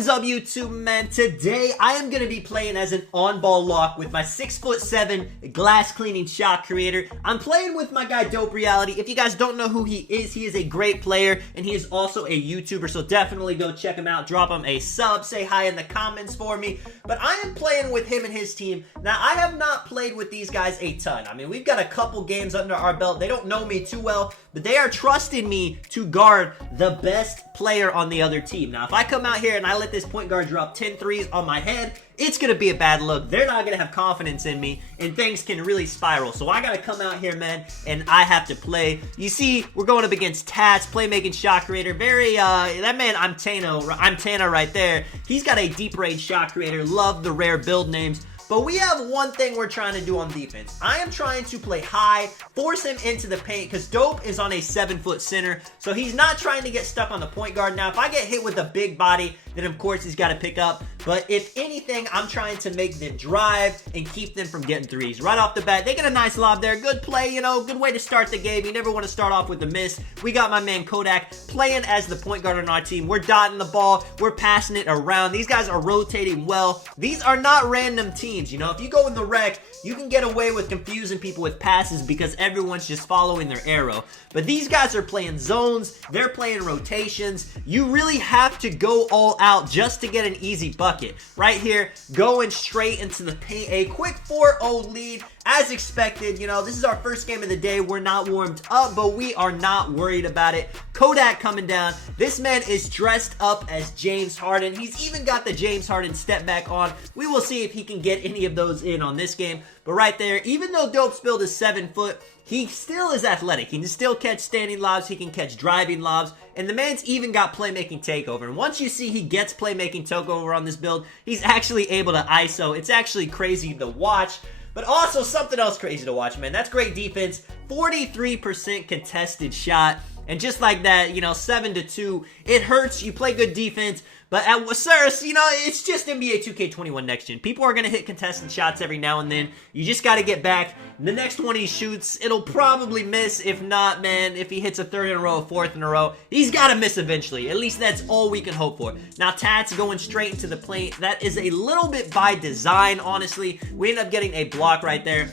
is up, YouTube, man? Today, I am going to be playing as an on-ball lock with my 6'7" glass cleaning shot creator. I'm playing with my guy, Dope Reality. If you guys don't know who he is a great player, and he is also a YouTuber, so definitely go check him out. Drop him a sub, say hi in the comments for me. But I am playing with him and his team. Now, I have not played with these guys a ton. I mean, we've got a couple games under our belt. They don't know me too well, but they are trusting me to guard the best player on the other team. Now, if I come out here and I let this point guard drop 10 threes on my head, it's going to be a bad look. They're not going to have confidence in me, and things can really spiral. So I got to come out here, man, and I have to play. You see, we're going up against Tats, playmaking shot creator. That man, I'm Tana right there. He's got a deep range shot creator. Love the rare build names. But we have one thing we're trying to do on defense. I am trying to play high, force him into the paint, because Dope is on a 7-foot center, so he's not trying to get stuck on the point guard. Now, if I get hit with a big body, then of course he's got to pick up. But if anything, I'm trying to make them drive and keep them from getting threes. Right off the bat, they get a nice lob there. Good play, you know, good way to start the game. You never want to start off with a miss. We got my man Kodak playing as the point guard on our team. We're dotting the ball. We're passing it around. These guys are rotating well. These are not random teams. You know, if you go in the rec, you can get away with confusing people with passes because everyone's just following their arrow. But these guys are playing zones. They're playing rotations. You really have to go all out just to get an easy bucket. Right here, going straight into the paint. A quick 4-0 lead. As expected, you know, this is our first game of the day. We're not warmed up, but we are not worried about it. Kodak coming down. This man is dressed up as James Harden. He's even got the James Harden step back on. We will see if he can get any of those in on this game. But right there, even though Dope's build is 7 foot, he still is athletic. He can still catch standing lobs. He can catch driving lobs. And the man's even got playmaking takeover. And once you see he gets playmaking takeover on this build, he's actually able to ISO. It's actually crazy to watch. But also something else crazy to watch, man. That's great defense. 43% contested shot. And just like that, you know, 7-2. It hurts. You play good defense. But at Wasaris, you know, it's just NBA 2K21 Next Gen. People are going to hit contested shots every now and then. You just got to get back. The next one he shoots, it'll probably miss. If not, man, if he hits a third in a row, a fourth in a row, he's got to miss eventually. At least that's all we can hope for. Now, Tats going straight into the paint. That is a little bit by design, honestly. We end up getting a block right there.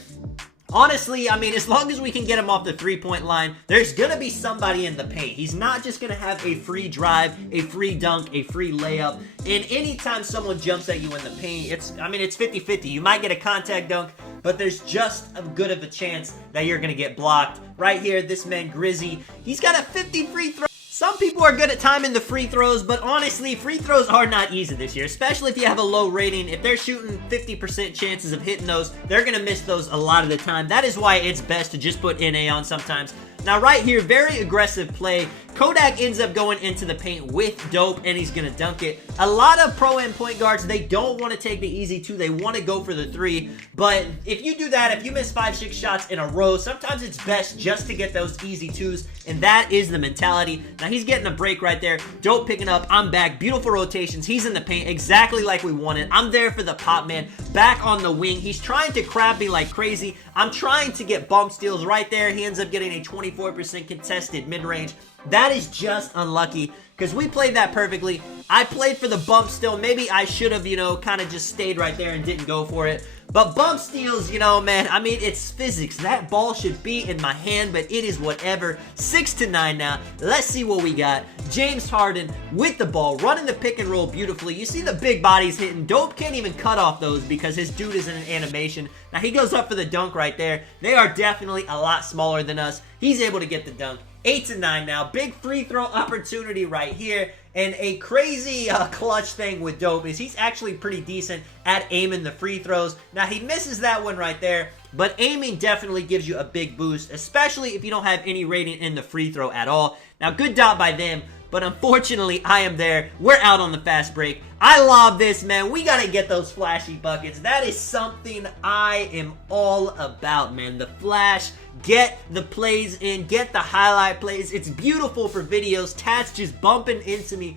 Honestly, I mean, as long as we can get him off the three-point line, there's going to be somebody in the paint. He's not just going to have a free drive, a free dunk, a free layup. And anytime someone jumps at you in the paint, it's 50-50. You might get a contact dunk, but there's just as good of a chance that you're going to get blocked. Right here, this man, Grizzy, he's got a 50 free throw. Some people are good at timing the free throws, but honestly, free throws are not easy this year, especially if you have a low rating. If they're shooting 50% chances of hitting those, they're going to miss those a lot of the time. That is why it's best to just put NA on sometimes. Now, right here, very aggressive play. Kodak ends up going into the paint with Dope, and he's going to dunk it. A lot of pro-am point guards, they don't want to take the easy two. They want to go for the three. But if you do that, if you miss 5-6 shots in a row, sometimes it's best just to get those easy twos, and that is the mentality. Now, he's getting a break right there. Dope picking up. I'm back. Beautiful rotations. He's in the paint exactly like we wanted. I'm there for the pop, man. Back on the wing. He's trying to crab me like crazy. I'm trying to get bump steals right there. He ends up getting a 24% contested mid-range. That is just unlucky because we played that perfectly. I played for the bump steal. Maybe I should have, you know, kind of just stayed right there and didn't go for it. But bump steals, you know, man, I mean, it's physics. That ball should be in my hand, but it is whatever. 6-9 now. Let's see what we got. James Harden with the ball, running the pick and roll beautifully. You see the big bodies hitting. Dope can't even cut off those because his dude is in an animation. Now, he goes up for the dunk right there. They are definitely a lot smaller than us. He's able to get the dunk. 8-9 now. Big free throw opportunity right here. And a crazy clutch thing with Dope is he's actually pretty decent at aiming the free throws. Now, he misses that one right there, but aiming definitely gives you a big boost, especially if you don't have any rating in the free throw at all. Now, good dot by them, but unfortunately, I am there. We're out on the fast break. I lob this, man. We got to get those flashy buckets. That is something I am all about, man. The flash. Get the plays in, get the highlight plays. It's beautiful for videos. Tats just bumping into me.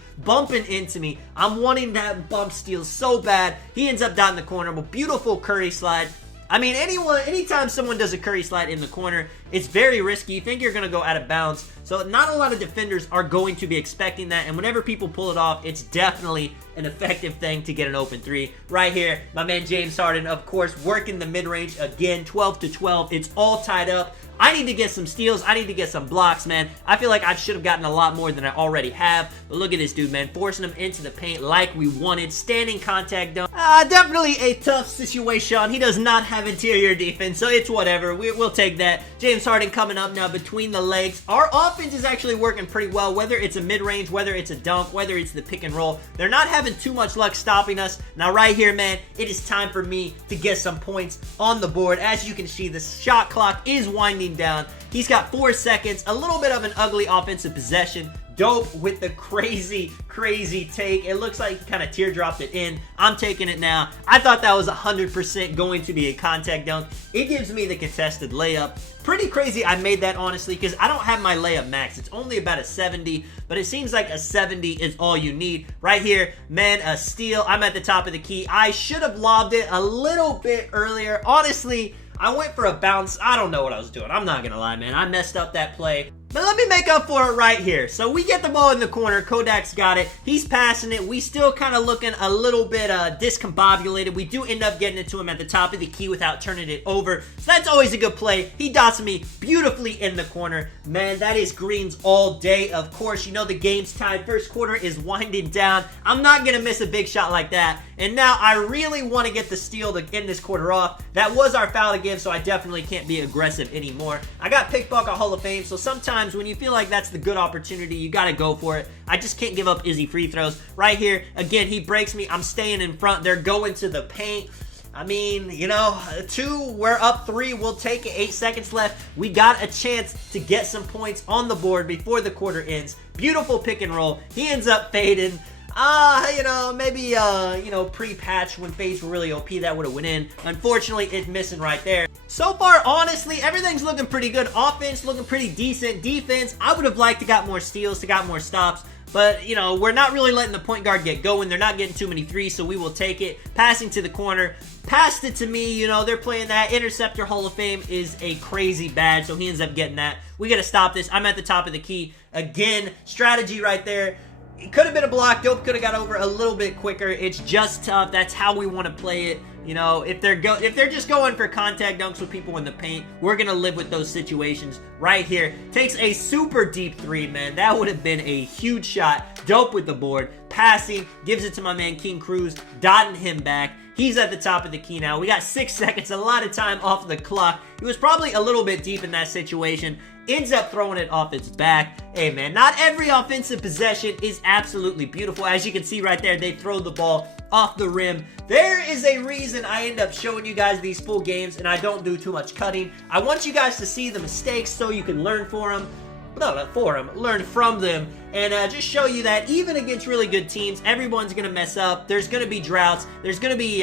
I'm wanting that bump steal so bad. He ends up down in the corner, but beautiful Curry slide. I mean, anytime someone does a Curry slide in the corner, it's very risky. You think you're going to go out of bounds. So not a lot of defenders are going to be expecting that. And whenever people pull it off, it's definitely an effective thing to get an open three. Right here, my man James Harden, of course, working the mid-range again, 12 to 12. It's all tied up. I need to get some steals. I need to get some blocks, man. I feel like I should have gotten a lot more than I already have. But look at this dude, man. Forcing him into the paint like we wanted. Standing contact dunk. Definitely a tough situation. He does not have interior defense, so it's whatever. We'll take that. James Harden coming up now between the legs. Our offense is actually working pretty well, whether it's a mid-range, whether it's a dunk, whether it's the pick and roll. They're not having too much luck stopping us. Now, right here, man, it is time for me to get some points on the board. As you can see, the shot clock is winding down. He's got 4 seconds, a little bit of an ugly offensive possession. Dope with the crazy take. It looks like he kind of teardropped it in. I'm taking it now. I thought that was 100% going to be a contact dunk. It gives me the contested layup. Pretty crazy I made that, honestly, because I don't have my layup max. It's only about a 70, but it seems like a 70 is all you need. Right here, man, a steal. I'm at the top of the key. I should have lobbed it a little bit earlier. Honestly, I went for a bounce. I don't know what I was doing. I'm not going to lie, man. I messed up that play. But let me make up for it right here. So we get the ball in the corner. Kodak's got it. He's passing it. We still kind of looking a little bit discombobulated. We do end up getting it to him at the top of the key without turning it over. So that's always a good play. He dots me beautifully in the corner. Man, that is greens all day. Of course, you know the game's tied. First quarter is winding down. I'm not going to miss a big shot like that. And now I really want to get the steal to end this quarter off. That was our foul to give, so I definitely can't be aggressive anymore. I got Pickpocket Hall of Fame, so sometimes when you feel like that's the good opportunity, you got to go for it. I just can't give up easy free throws. Right here, again, he breaks me. I'm staying in front. They're going to the paint. I mean, you know, 2, we're up 3. We'll take it. 8 seconds left. We got a chance to get some points on the board before the quarter ends. Beautiful pick and roll. He ends up fading. You know, maybe, you know, pre-patch when fades were really OP, that would have went in. Unfortunately, it's missing right there. So far, honestly, everything's looking pretty good. Offense looking pretty decent. Defense, I would have liked to got more steals, to got more stops. But, you know, we're not really letting the point guard get going. They're not getting too many threes, so we will take it. Passing to the corner. Passed it to me. You know, they're playing that. Interceptor Hall of Fame is a crazy badge, so he ends up getting that. We got to stop this. I'm at the top of the key. Again, strategy right there. It could have been a block. Dope could have got over a little bit quicker. It's just tough. That's how we want to play it. You know, if they're just going for contact dunks with people in the paint, we're going to live with those situations. Right here, takes a super deep 3, man. That would have been a huge shot. Dope with the board. Passing, gives it to my man King Cruz, dotting him back. He's at the top of the key now. We got 6 seconds, a lot of time off the clock. He was probably a little bit deep in that situation. Ends up throwing it off its back. Hey, man, not every offensive possession is absolutely beautiful. As you can see right there, they throw the ball off the rim. There is a reason I end up showing you guys these full games and I don't do too much cutting. I want you guys to see the mistakes so you can learn for them. No, not for them. Learn from them. And just show you that even against really good teams, everyone's going to mess up. There's going to be droughts. There's going to be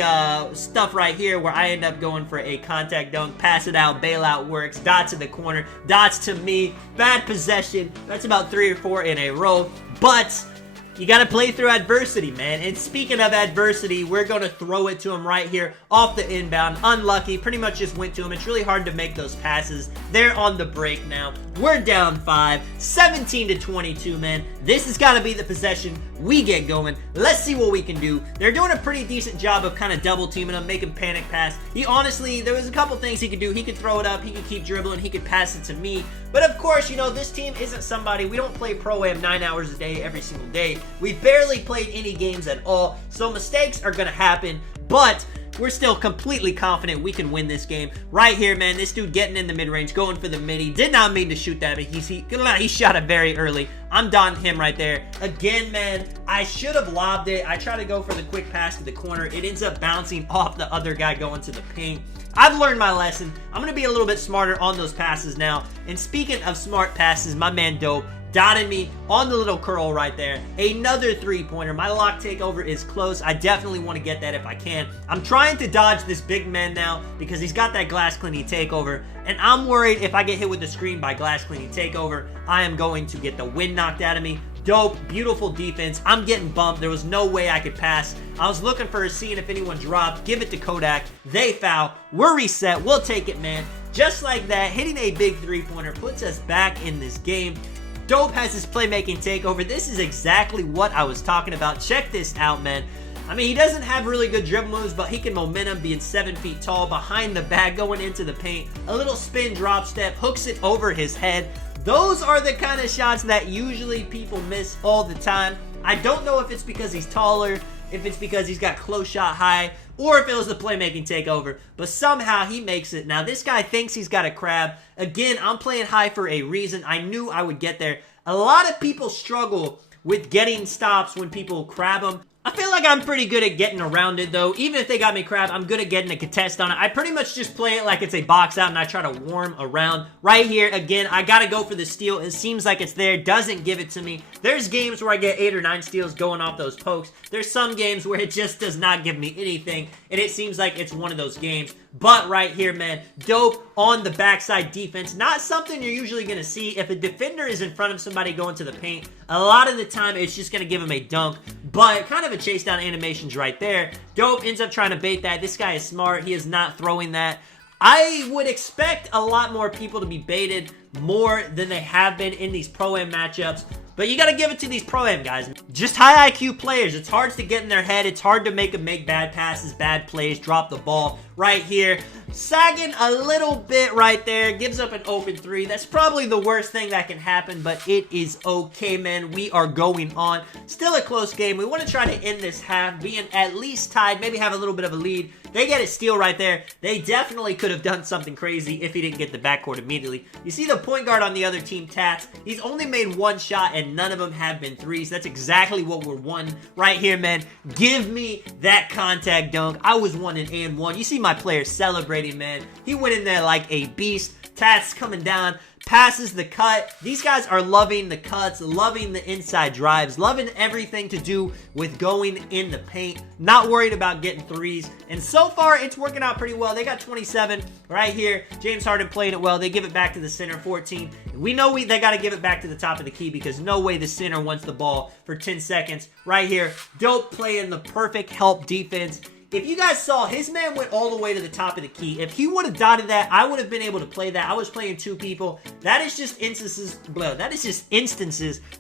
stuff right here where I end up going for a contact dunk. Pass it out. Bailout works. Dots in the corner. Dots to me. Bad possession. That's about 3 or 4 in a row. But you got to play through adversity, man. And speaking of adversity, we're going to throw it to him right here off the inbound. Unlucky. Pretty much just went to him. It's really hard to make those passes. They're on the break now. We're down 5. 17 to 22, man. This has got to be the possession we get going. Let's see what we can do. They're doing a pretty decent job of kind of double teaming him, making panic pass. He honestly, there was a couple things he could do. He could throw it up. He could keep dribbling. He could pass it to me. But of course, you know, this team isn't somebody. We don't play Pro-Am 9 hours a day every single day. We barely played any games at all. So mistakes are going to happen. But we're still completely confident we can win this game. Right here, man, this dude getting in the mid-range, going for the midi. Did not mean to shoot that, but he shot it very early. I'm dotting him right there. Again, man, I should have lobbed it. I try to go for the quick pass to the corner. It ends up bouncing off the other guy going to the paint. I've learned my lesson. I'm going to be a little bit smarter on those passes now. And speaking of smart passes, my man Dope dotted me on the little curl right there. Another 3-pointer. My lock takeover is close. I definitely want to get that if I can. I'm trying to dodge this big man now because he's got that glass cleaning takeover. And I'm worried if I get hit with the screen by glass cleaning takeover, I am going to get the wind knocked out of me. Dope, beautiful defense. I'm getting bumped. There was no way I could pass. I was looking for seeing if anyone dropped. Give it to Kodak. They foul. We're reset. We'll take it, man. Just like that, hitting a big 3-pointer puts us back in this game. Dope has his playmaking takeover. This is exactly what I was talking about. Check this out, man. I mean, he doesn't have really good dribble moves, but he can momentum, being 7 feet tall, behind the back, going into the paint. A little spin drop step, hooks it over his head. Those are the kind of shots that usually people miss all the time. I don't know if it's because he's taller, if it's because he's got close shot high, or if it was the playmaking takeover, but somehow he makes it. Now, this guy thinks he's got a crab. Again, I'm playing high for a reason. I knew I would get there. A lot of people struggle with getting stops when people crab them. I feel like I'm pretty good at getting around it, though. Even if they got me crab, I'm good at getting a contest on it. I pretty much just play it like it's a box out, and I try to warm around. Right here, again, I got to go for the steal. It seems like it's there. Doesn't give it to me. There's games where I get 8 or 9 steals going off those pokes. There's some games where it just does not give me anything, and it seems like it's one of those games. But right here, man, Dope on the backside defense. Not something you're usually going to see. If a defender is in front of somebody going to the paint, a lot of the time it's just going to give him a dunk. But kind of a chase down animations right there. Dope ends up trying to bait that. This guy is smart. He is not throwing that. I would expect a lot more people to be baited more than they have been in these Pro-Am matchups. But you got to give it to these Pro-Am guys. Just high IQ players. It's hard to get in their head. It's hard to make them make bad passes, bad plays, drop the ball. Right here, sagging a little bit right there. Gives up an open 3. That's probably the worst thing that can happen, but it is okay, man. We are going on. Still a close game. We want to try to end this half being at least tied, maybe have a little bit of a lead. They get a steal right there. They definitely could have done something crazy if he didn't get the backcourt immediately. You see the point guard on the other team, Tats. He's only made 1 shot, and none of them have been 3s. That's exactly what we're wanting right here, man. Give me that contact dunk. I was wanting and 1. You see my player celebrating, man. He went in there like a beast. Tats coming down, passes the cut. These guys are loving the cuts, loving the inside drives, loving everything to do with going in the paint, not worried about getting 3s. And so far, it's working out pretty well. They got 27 right here. James Harden playing it well. They give it back to the center, 14. We know they got to give it back to the top of the key because no way the center wants the ball for 10 seconds. Right here, Dope playing the perfect help defense. If you guys saw, his man went all the way to the top of the key. If he would have dotted that, I would have been able to play that. I was playing 2 people. That is just instances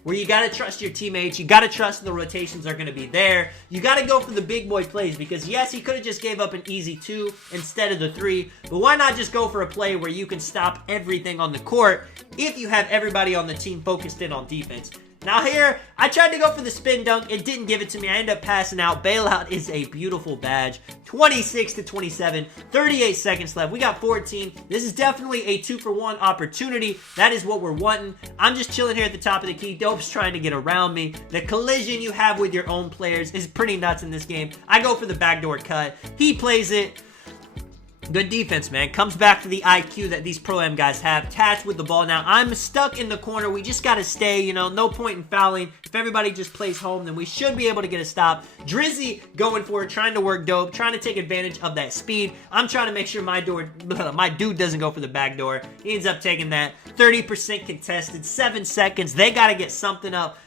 where you got to trust your teammates. You got to trust the rotations are going to be there. You got to go for the big boy plays because, yes, he could have just gave up an easy 2 instead of the 3. But why not just go for a play where you can stop everything on the court if you have everybody on the team focused in on defense? Now here, I tried to go for the spin dunk. It didn't give it to me. I ended up passing out. Bailout is a beautiful badge. 26-27, 38 seconds left. We got 14. This is definitely a 2-for-1 opportunity. That is what we're wanting. I'm just chilling here at the top of the key. Dope's trying to get around me. The collision you have with your own players is pretty nuts in this game. I go for the backdoor cut. He plays it. Good defense, man. Comes back to the IQ that these Pro-Am guys have. Tats with the ball now. I'm stuck in the corner. We just got to stay, you know. No point in fouling. If everybody just plays home, then we should be able to get a stop. Drizzy going for it, trying to work Dope, trying to take advantage of that speed. I'm trying to make sure my dude doesn't go for the back door. He ends up taking that. 30% contested. 7 seconds. They got to get something up.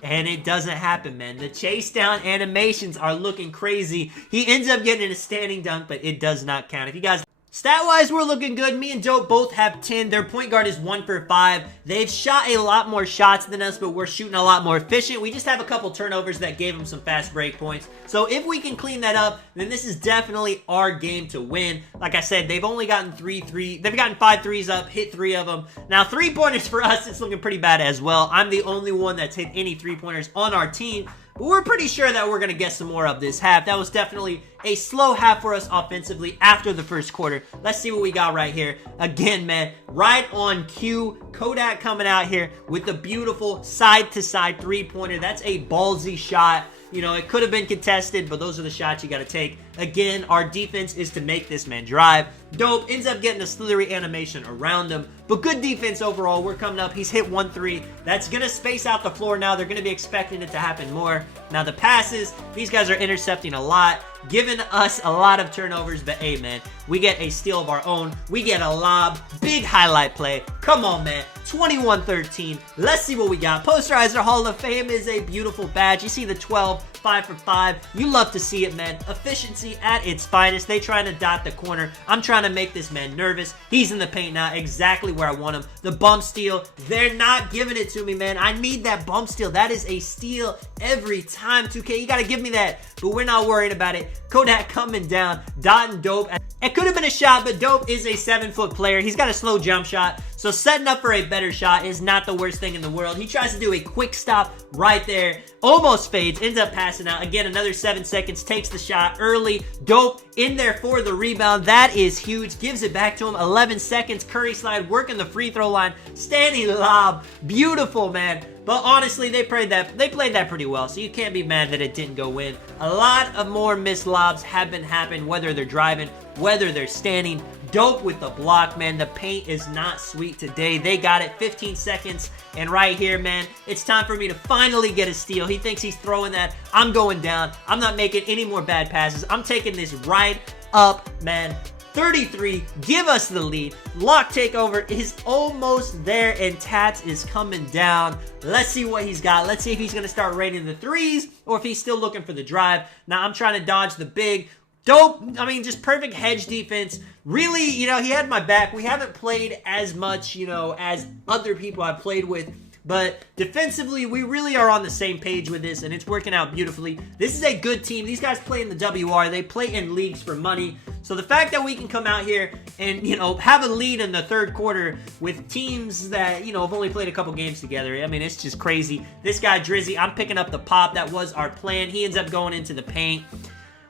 And it doesn't happen, man. The chase down animations are looking crazy. He ends up getting a standing dunk, but it does not count. If you guys... Stat-wise, we're looking good. Me and Dope both have 10. Their point guard is 1 for 5. They've shot a lot more shots than us, but we're shooting a lot more efficient. We just have a couple turnovers that gave them some fast break points. So if we can clean that up, then this is definitely our game to win. Like I said, they've only gotten they've gotten 5 threes up, hit 3 of them. Now, 3-pointers for us, it's looking pretty bad as well. I'm the only one that's hit any 3-pointers on our team. But we're pretty sure that we're going to get some more of this half. That was definitely a slow half for us offensively after the first quarter. Let's see what we got right here. Again, man, right on cue. Kodak coming out here with the beautiful side-to-side 3-pointer. That's a ballsy shot. You know, it could have been contested, but those are the shots you got to take. Again, our defense is to make this man drive. Dope ends up getting a slithery animation around him, but good defense overall. We're coming up. He's hit 1 3. That's going to space out the floor now. They're going to be expecting it to happen more. Now, the passes, these guys are intercepting a lot, giving us a lot of turnovers, but hey, man, We get a steal of our own. We get a lob. Big highlight play. Come on, man. 21-13. Let's see what we got. Posterizer Hall of Fame is a beautiful badge. You see the 12, 5 for 5. You love to see it, man. Efficiency at its finest. They trying to dot the corner. I'm trying to make this man nervous. He's in the paint now, exactly where I want him. The bump steal. They're not giving it to me, man. I need that bump steal. That is a steal every time, 2K. You got to give me that, but we're not worried about it. Kodak coming down, dotting Dope. It could have been a shot, but Dope is a 7-foot player. He's got a slow jump shot, so setting up for a better shot is not the worst thing in the world. He tries to do a quick stop right there, almost fades, ends up passing out. Again, another 7 seconds, takes the shot early. Dope in there for the rebound. That is huge. Gives it back to him. 11 seconds. Curry slide, working the free throw line. Standing lob. Beautiful, man. But honestly, they played that pretty well, so you can't be mad that it didn't go in. A lot of more missed lobs have been happening, whether they're driving, whether they're standing. Dope with the block, man. The paint is not sweet today. They got it. 15 seconds. And right here, man, it's time for me to finally get a steal. He thinks he's throwing that. I'm going down. I'm not making any more bad passes. I'm taking this right up, man. 33, give us the lead. Lock takeover is almost there, and Tats is coming down. Let's see what he's got. Let's see if he's going to start raining the threes or if he's still looking for the drive. Now, I'm trying to dodge the big. Dope. I mean, just perfect hedge defense. Really, he had my back. We haven't played as much, as other people I've played with. But defensively, we really are on the same page with this, and it's working out beautifully. This is a good team. These guys play in the WR. They play in leagues for money. So the fact that we can come out here and, have a lead in the third quarter with teams that, have only played a couple games together, I mean, it's just crazy. This guy, Drizzy, I'm picking up the pop. That was our plan. He ends up going into the paint.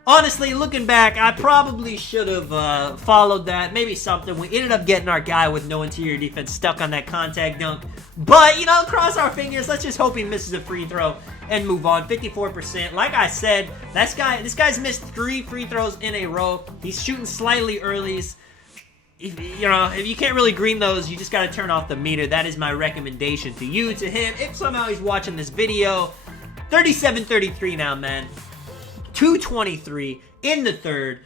Honestly, looking back, I probably should have followed that. Maybe something. We ended up getting our guy with no interior defense stuck on that contact dunk. But, cross our fingers. Let's just hope he misses a free throw and move on. 54%. Like I said, this guy's missed 3 free throws in a row. He's shooting slightly early. If you can't really green those, you just got to turn off the meter. That is my recommendation to you, to him. If somehow he's watching this video. 37-33 now, man. 2:23 in the third.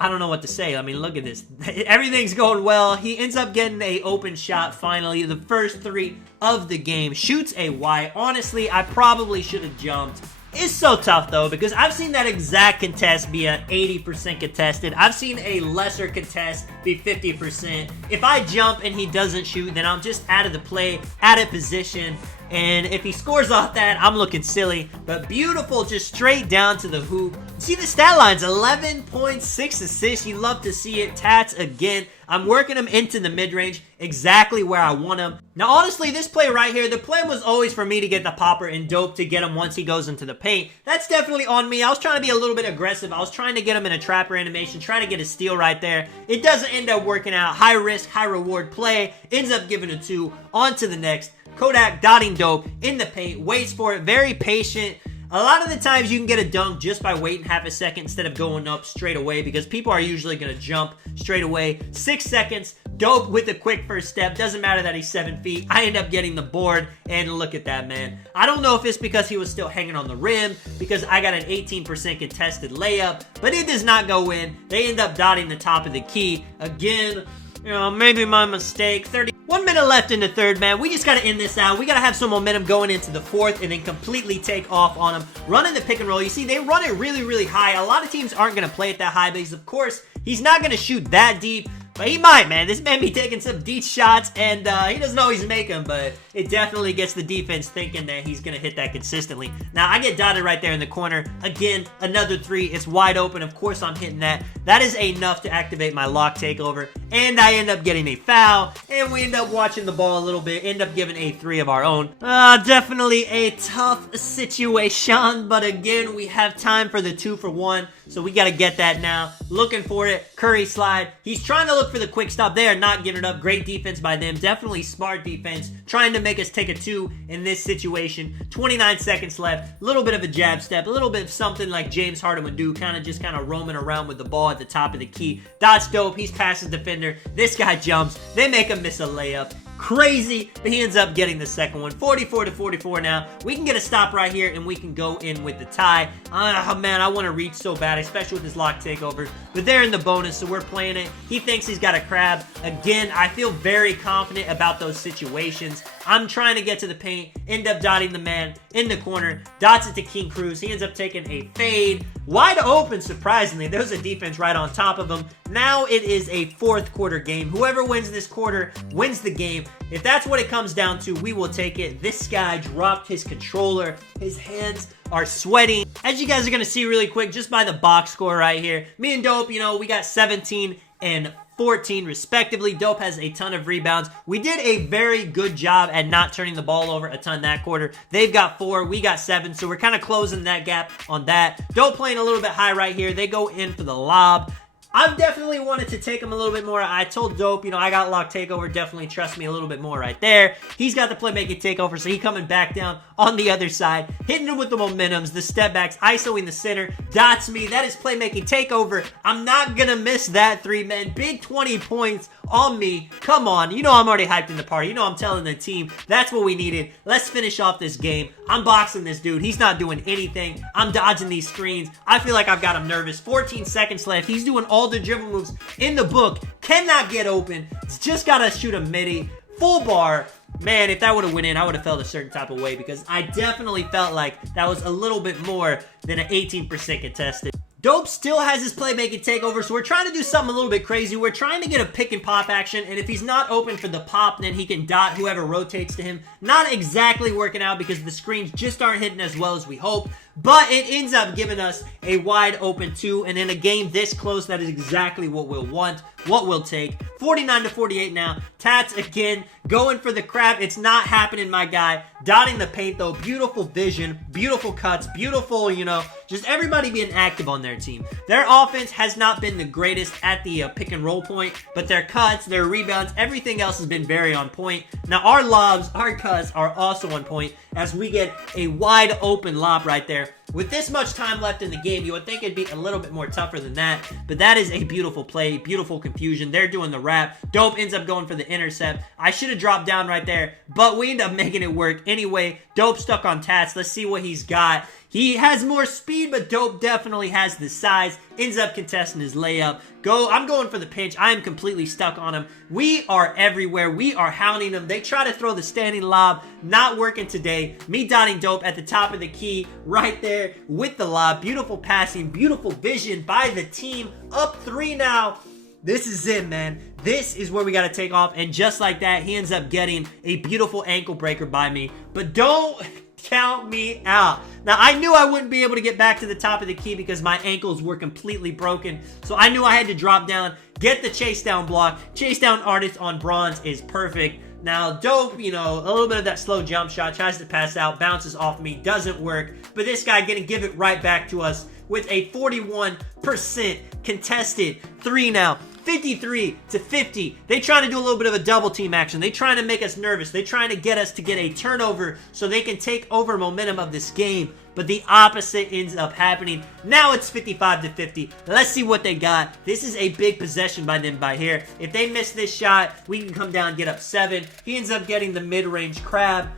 I don't know what to say. I mean, look at this. Everything's going well. He ends up getting a open shot finally. The first 3 of the game. Shoots a wide. Honestly, I probably should have jumped. It's so tough, though, because I've seen that exact contest be an 80% contested. I've seen a lesser contest be 50%. If I jump and he doesn't shoot, then I'm just out of the play, out of position. And if he scores off that, I'm looking silly. But beautiful, just straight down to the hoop. See the stat lines, 11.6 assists. You love to see it. Tats again. I'm working him into the mid-range, exactly where I want him. Now, honestly, this play right here, the plan was always for me to get the popper and Dope to get him once he goes into the paint. That's definitely on me. I was trying to be a little bit aggressive. I was trying to get him in a trapper animation, trying to get a steal right there. It doesn't end up working out. High risk, high reward play. Ends up giving a 2. On to the next. Kodak dotting Dope in the paint, waits for it, very patient. A lot of the times you can get a dunk just by waiting half a second instead of going up straight away because people are usually going to jump straight away. 6 seconds, Dope with a quick first step. Doesn't matter that he's 7 feet. I end up getting the board, and look at that, man. I don't know if it's because he was still hanging on the rim, because I got an 18% contested layup, but it does not go in. They end up dotting the top of the key. Again, maybe my mistake. 1 minute left in the third, man. We just got to end this out. We got to have some momentum going into the fourth and then completely take off on them. Running the pick and roll. You see, they run it really, really high. A lot of teams aren't going to play it that high because, of course, he's not going to shoot that deep. But he might, man. This man be taking some deep shots, and he doesn't always make them, but it definitely gets the defense thinking that he's going to hit that consistently. Now, I get dotted right there in the corner. Again, another 3. It's wide open. Of course, I'm hitting that. That is enough to activate my lock takeover, and I end up getting a foul, and we end up watching the ball a little bit, end up giving a 3 of our own. Definitely a tough situation, but again, we have time for the 2 for 1, so we got to get that now. Looking for it. Curry slide. He's trying to look for the quick stop. They are not giving it up. Great defense by them. Definitely smart defense. Trying to make us take a 2 in this situation. 29 seconds left. A little bit of a jab step. A little bit of something like James Harden would do. Kind of roaming around with the ball at the top of the key. Dots Dope. He's past his defender. This guy jumps. They make him miss a layup. crazy, but he ends up getting the second one. 44-44 now. We can get a stop right here, and we can go in with the tie. Oh, man, I want to reach so bad, especially with this lock takeover, but they're in the bonus, so we're playing it. He thinks he's got a crab. Again, I feel very confident about those situations. I'm trying to get to the paint, end up dotting the man in the corner, dots it to King Cruz. He ends up taking a fade. Wide open, surprisingly. There's a defense right on top of him. Now it is a fourth quarter game. Whoever wins this quarter wins the game. If that's what it comes down to, we will take it. This guy dropped his controller. His hands are sweating. As you guys are going to see really quick, just by the box score right here, me and Dope, you know, we got 17 and 14 respectively. Dope has a ton of rebounds. We did a very good job at not turning the ball over a ton that quarter. They've got 4, we got 7, so we're kind of closing that gap on that. Dope playing a little bit high right here. They go in for the lob. I've definitely wanted to take him a little bit more. I told Dope, you know, I got lock takeover. Definitely trust me a little bit more right there. He's got the playmaking takeover, so he coming back down on the other side, hitting him with the momentums, the step backs, ISOing the center, dots me. That is playmaking takeover. I'm not going to miss that 3, man. Big 20 points on me. Come on. You know I'm already hyped in the party. You know I'm telling the team that's what we needed. Let's finish off this game. I'm boxing this dude. He's not doing anything. I'm dodging these screens. I feel like I've got him nervous. 14 seconds left. He's doing all the dribble moves in the book. Cannot get open. It's just got to shoot a midi. Full bar. Man, if that would have went in, I would have felt a certain type of way because I definitely felt like that was a little bit more than an 18% contested. Dope still has his playmaking takeover, so we're trying to do something a little bit crazy. We're trying to get a pick and pop action, and if he's not open for the pop, then he can dot whoever rotates to him. Not exactly working out because the screens just aren't hitting as well as we hope, but it ends up giving us a wide open 2, and in a game this close, that is exactly what we'll want, what we'll take. 49-48 now. Tats again going for the crab. It's not happening, my guy. Dotting the paint though. Beautiful vision, beautiful cuts, beautiful, you know, just everybody being active on their team. Their offense has not been the greatest at the pick and roll point, but their cuts, their rebounds, everything else has been very on point. Now our lobs, our cuts are also on point as we get a wide open lob right there. With this much time left in the game, you would think it'd be a little bit more tougher than that, but that is a beautiful play, beautiful confusion. They're doing the wrap. Dope ends up going for the intercept. I should have dropped down right there, but we end up making it work anyway. Dope stuck on Tats. Let's see what he's got. He has more speed, but Dope definitely has the size. Ends up contesting his layup. I'm going for the pinch. I am completely stuck on him. We are everywhere. We are hounding him. They try to throw the standing lob. Not working today. Me dotting Dope at the top of the key right there with the lob. Beautiful passing. Beautiful vision by the team. Up 3 now. This is it, man. This is where we got to take off. And just like that, he ends up getting a beautiful ankle breaker by me. But don't count me out. Now, I knew I wouldn't be able to get back to the top of the key because my ankles were completely broken. So I knew I had to drop down, get the chase down block. Chase down artist on bronze is perfect. Now, Dope, you know, a little bit of that slow jump shot, tries to pass out, bounces off me, doesn't work. But this guy gonna give it right back to us with a 41% contested 3 now. 53-50. They trying to do a little bit of a double team action. They trying to make us nervous. They trying to get us to get a turnover so they can take over momentum of this game. But the opposite ends up happening. Now it's 55-50. Let's see what they got. This is a big possession by them by here. If they miss this shot, we can come down and get up 7. He ends up getting the mid-range crab.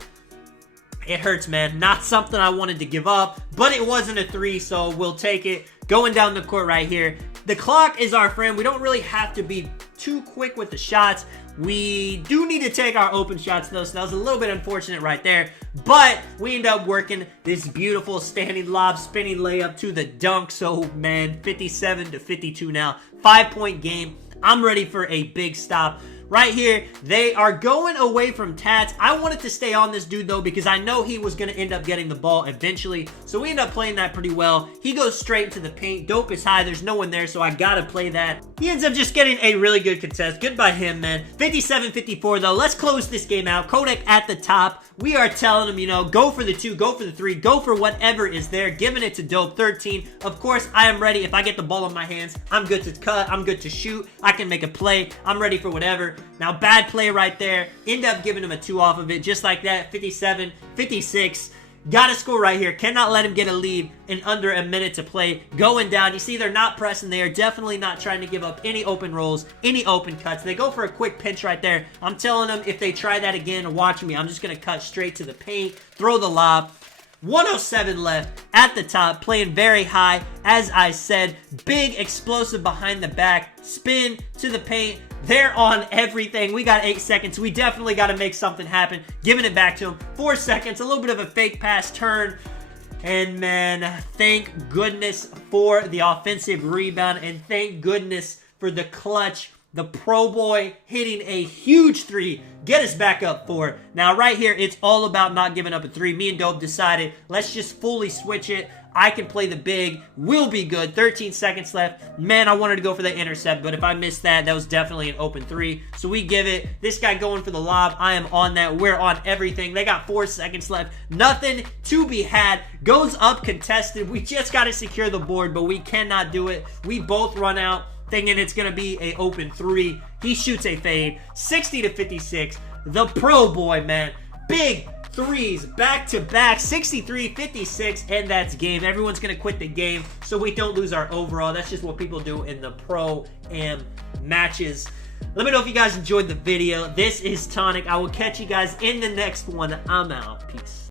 It hurts, man. Not something I wanted to give up, but it wasn't a 3, so we'll take it. Going down the court right here. The clock is our friend. We don't really have to be too quick with the shots. We do need to take our open shots, though, so that was a little bit unfortunate right there. But we end up working this beautiful standing lob, spinning layup to the dunk. So, man, 57-52 now. 5-point game. I'm ready for a big stop. Right here, they are going away from Tats. I wanted to stay on this dude, though, because I know he was going to end up getting the ball eventually. So we end up playing that pretty well. He goes straight into the paint. Dope is high. There's no one there, so I got to play that. He ends up just getting a really good contest. Good by him, man. 57-54, though. Let's close this game out. Kodak at the top. We are telling him, you know, go for the 2, go for the 3, go for whatever is there. Giving it to Dope. 13. Of course, I am ready. If I get the ball in my hands, I'm good to cut. I'm good to shoot. I can make a play. I'm ready for whatever. Now, bad play right there. End up giving him a 2 off of it. Just like that. 57, 56. Gotta score right here. Cannot let him get a lead in under a minute to play. Going down. You see, they're not pressing. They are definitely not trying to give up any open rolls, any open cuts. They go for a quick pinch right there. I'm telling them if they try that again, watch me. I'm just going to cut straight to the paint, throw the lob. 107 left at the top, playing very high. As I said, big explosive behind the back, spin to the paint. They're on everything. We got 8 seconds. We definitely got to make something happen. Giving it back to him. 4 seconds. A little bit of a fake pass turn. And man, thank goodness for the offensive rebound. And thank goodness for the clutch. The pro boy hitting a huge 3. Get us back up 4. Now right here, it's all about not giving up a 3. Me and Dope decided, let's just fully switch it. I can play the big. We'll be good. 13 seconds left. Man, I wanted to go for the intercept, but if I missed that, that was definitely an open 3. So we give it. This guy going for the lob. I am on that. We're on everything. They got 4 seconds left. Nothing to be had. Goes up contested. We just got to secure the board, but we cannot do it. We both run out, thinking it's going to be a open 3. He shoots a fade. 60-56. The pro boy, man. Big 3s back to back. 63-56, and that's game. Everyone's going to quit the game so we don't lose our overall. That's just what people do in the pro-am matches. Let me know if you guys enjoyed the video. This is Tonic. I will catch you guys in the next one. I'm out. Peace.